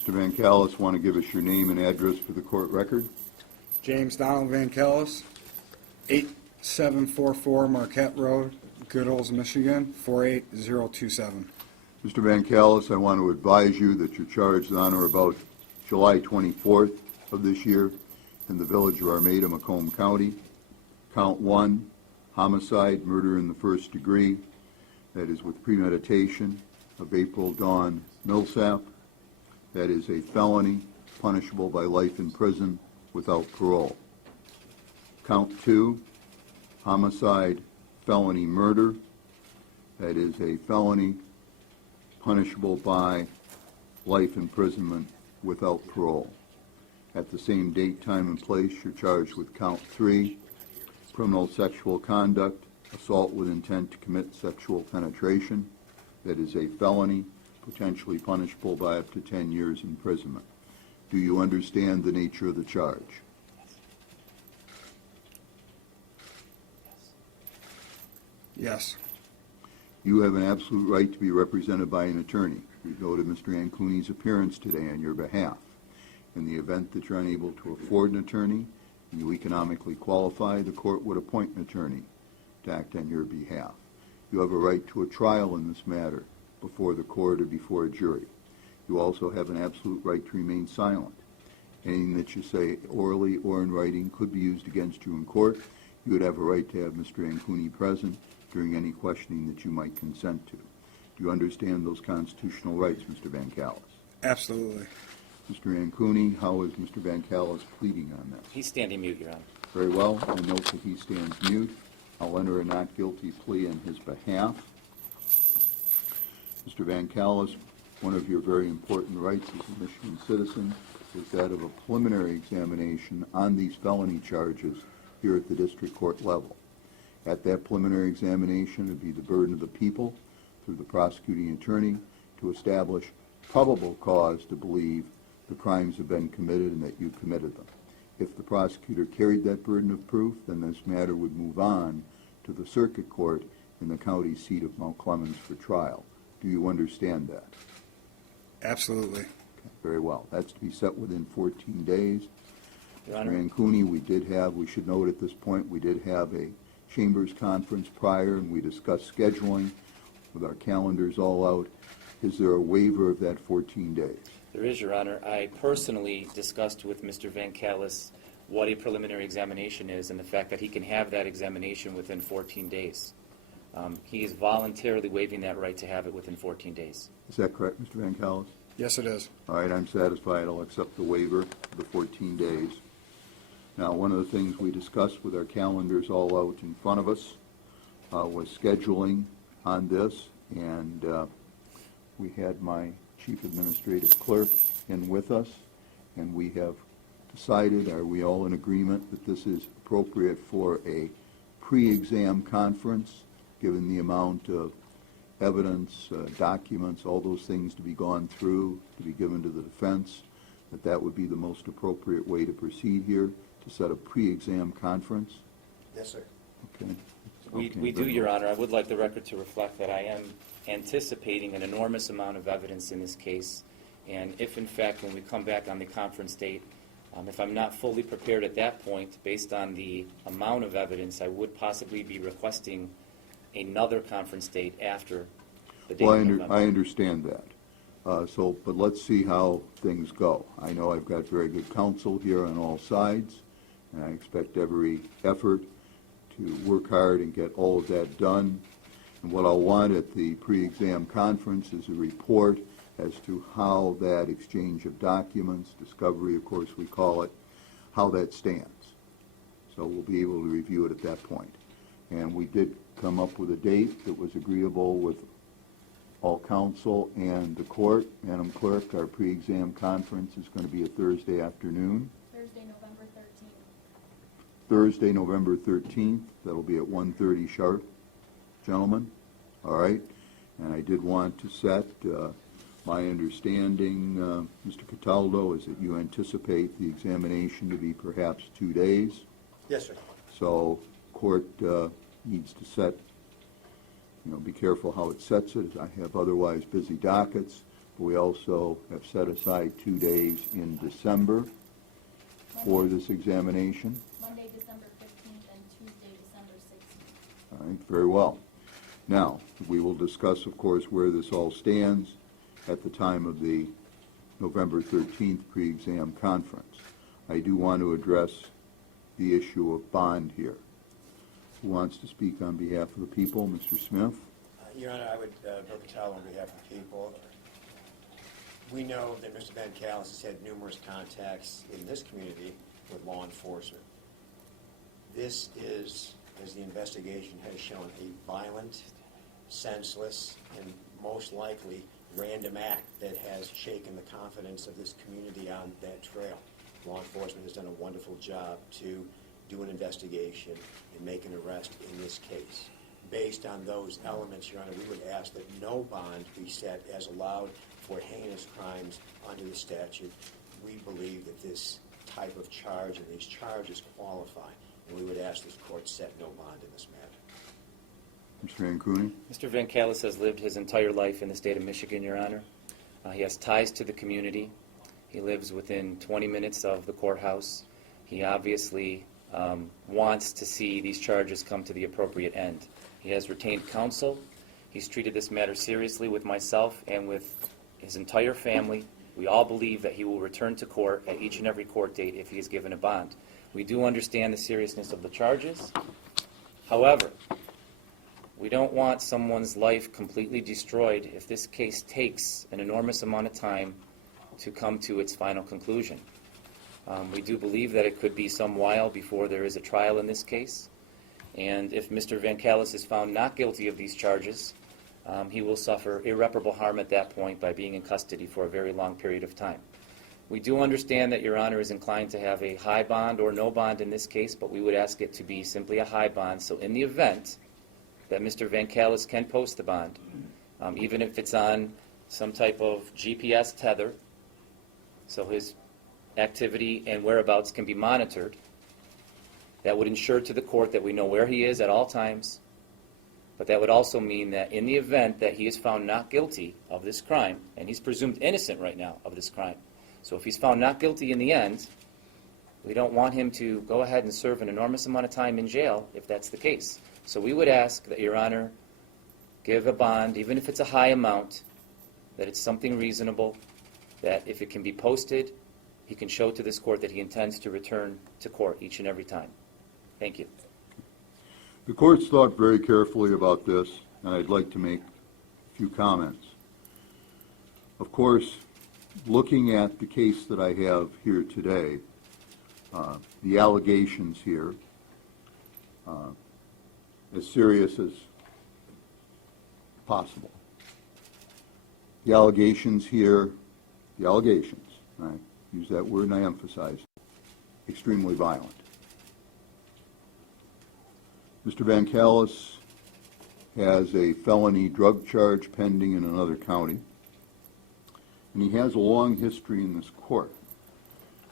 Mr. VanCallis, want to give us your name and address for the court record? James Donald VanCallis, 8744 Marquette Road, Goodhills, Michigan, 48027. Mr. VanCallis, I want to advise you that you're charged on or about July 24th of this year in the village of Armada, Macomb County. Count 1, homicide, murder in the first degree, that is with premeditation, of April Dawn Millsap. That is a felony punishable by life in prison without parole. Count 2, homicide, felony murder. That is a felony punishable by life imprisonment without parole. At the same date, time, and place, you're charged with count 3, criminal sexual conduct, assault with intent to commit sexual penetration. That is a felony, potentially punishable by up to 10 years imprisonment. Do you understand the nature of the charge? Yes. You have an absolute right to be represented by an attorney. We noted Mr. Ancuni's appearance today on your behalf. In the event that you're unable to afford an attorney and you economically qualify, the court would appoint an attorney to act on your behalf. You have a right to a trial in this matter before the court or before a jury. You also have an absolute right to remain silent. Anything that you say orally or in writing could be used against you in court. You would have a right to have Mr. Ancuni present during any questioning that you might consent to. Do you understand those constitutional rights, Mr. VanCallis? Absolutely. Mr. Ancuni, how is Mr. VanCallis pleading on this? He's standing mute, Your Honor. Very well. I note that he stands mute. I'll enter a not guilty plea on his behalf. Mr. VanCallis, one of your very important rights as a Michigan citizen is that of a preliminary examination on these felony charges here at the district court level. At that preliminary examination, it would be the burden of the people, through the prosecuting attorney, to establish probable cause to believe the crimes have been committed and that you committed them. If the prosecutor carried that burden of proof, then this matter would move on to the circuit court in the county seat of Mount Clemens for trial. Do you understand that? Absolutely. Okay, very well. That's to be set within 14 days. Your Honor. Mr. Ancuni, we should note at this point, we did have a Chambers conference prior, and we discussed scheduling with our calendars all out. Is there a waiver of that 14 days? There is, Your Honor. I personally discussed with Mr. VanCallis what a preliminary examination is and the fact that he can have that examination within 14 days. He is voluntarily waiving that right to have it within 14 days. Is that correct, Mr. VanCallis? Yes, it is. All right, I'm satisfied. I'll accept the waiver of the 14 days. Now, one of the things we discussed with our calendars all out in front of us was scheduling on this, and we had my chief administrative clerk in with us, and we have decided, are we all in agreement, that this is appropriate for a pre-exam conference, given the amount of evidence, documents, all those things to be gone through, to be given to the defense, that would be the most appropriate way to proceed here, to set a pre-exam conference? Yes, sir. Okay. We do, Your Honor. I would like the record to reflect that I am anticipating an enormous amount of evidence in this case, and if, in fact, when we come back on the conference date, if I'm not fully prepared at that point, based on the amount of evidence, I would possibly be requesting another conference date after the date of November. I understand that. But let's see how things go. I know I've got very good counsel here on all sides, and I expect every effort to work hard and get all of that done. And what I'll want at the pre-exam conference is a report as to how that exchange of documents, discovery, of course we call it, how that stands. So we'll be able to review it at that point. And we did come up with a date that was agreeable with all counsel and the court. Madam Clerk, our pre-exam conference is going to be a Thursday afternoon. Thursday, November 13th. Thursday, November 13th. That'll be at 1:30 sharp, gentlemen. All right. And I did want to set, my understanding, Mr. Cataldo, is that you anticipate the examination to be perhaps 2 days. Yes, sir. So court needs to set, be careful how it sets it. I have otherwise busy dockets, We also have set aside 2 days in December for this examination. Monday, December 15th, and Tuesday, December 16th. All right, very well. Now, we will discuss, of course, where this all stands at the time of the November 13th pre-exam conference. I do want to address the issue of bond here. Who wants to speak on behalf of the people? Mr. Smith? Your Honor, I would vote Patel on behalf of the people. We know that Mr. VanCallis has had numerous contacts in this community with law enforcement. This is, as the investigation has shown, a violent, senseless, and most likely random act that has shaken the confidence of this community on that trail. Law enforcement has done a wonderful job to do an investigation and make an arrest in this case. Based on those elements, Your Honor, we would ask that no bond be set as allowed for heinous crimes under the statute. We believe that this type of charge and these charges qualify, and we would ask this court set no bond in this matter. Mr. Ancuni? Mr. VanCallis has lived his entire life in the state of Michigan, Your Honor. He has ties to the community. He lives within 20 minutes of the courthouse. He obviously wants to see these charges come to the appropriate end. He has retained counsel. He's treated this matter seriously with myself and with his entire family. We all believe that he will return to court at each and every court date if he is given a bond. We do understand the seriousness of the charges. However, we don't want someone's life completely destroyed if this case takes an enormous amount of time to come to its final conclusion. We do believe that it could be some while before there is a trial in this case. And if Mr. VanCallis is found not guilty of these charges, he will suffer irreparable harm at that point by being in custody for a very long period of time. We do understand that Your Honor is inclined to have a high bond or no bond in this case, but we would ask it to be simply a high bond. So in the event that Mr. VanCallis can post the bond, even if it's on some type of GPS tether, so his activity and whereabouts can be monitored, that would ensure to the court that we know where he is at all times, but that would also mean that in the event that he is found not guilty of this crime, and he's presumed innocent right now of this crime, so if he's found not guilty in the end, we don't want him to go ahead and serve an enormous amount of time in jail if that's the case. So we would ask that Your Honor give a bond, even if it's a high amount, that it's something reasonable, that if it can be posted, he can show to this court that he intends to return to court each and every time. Thank you. The court's thought very carefully about this, and I'd like to make a few comments. Of course, looking at the case that I have here today, the allegations here, as serious as possible. The allegations here, I use that word and I emphasize, extremely violent. Mr. VanCallis has a felony drug charge pending in another county, and he has a long history in this court.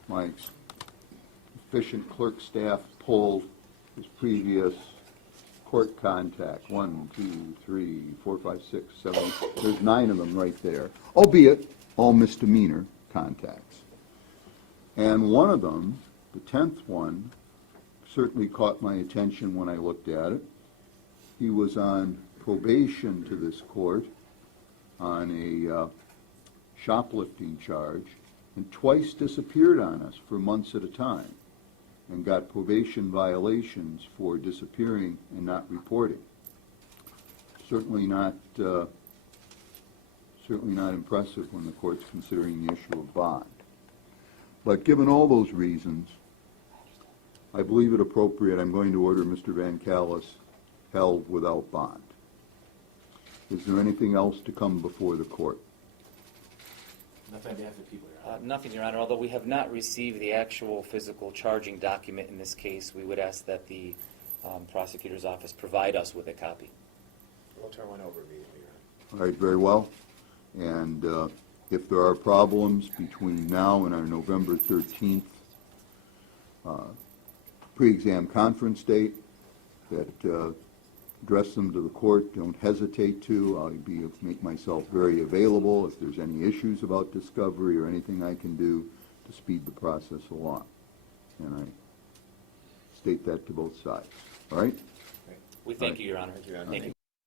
My efficient clerk staff pulled his previous court contact, 1, 2, 3, 4, 5, 6, 7, there's 9 of them right there, albeit all misdemeanor contacts. And one of them, the 10th one, certainly caught my attention when I looked at it. He was on probation to this court on a shoplifting charge and twice disappeared on us for months at a time and got probation violations for disappearing and not reporting. Certainly not impressive when the court's considering the issue of bond. But given all those reasons, I believe it appropriate, I'm going to order Mr. VanCallis held without bond. Is there anything else to come before the court? Nothing on behalf of the people, Your Honor. Nothing, Your Honor. Although we have not received the actual physical charging document in this case, we would ask that the prosecutor's office provide us with a copy. We'll turn one over immediately, Your Honor. All right, very well. And if there are problems between now and our November 13th pre-exam conference date that address them to the court. Don't hesitate to. I'll make myself very available if there's any issues about discovery or anything I can do to speed the process along. And I state that to both sides. All right? We thank you, Your Honor. Thank you, Your Honor. Thank you.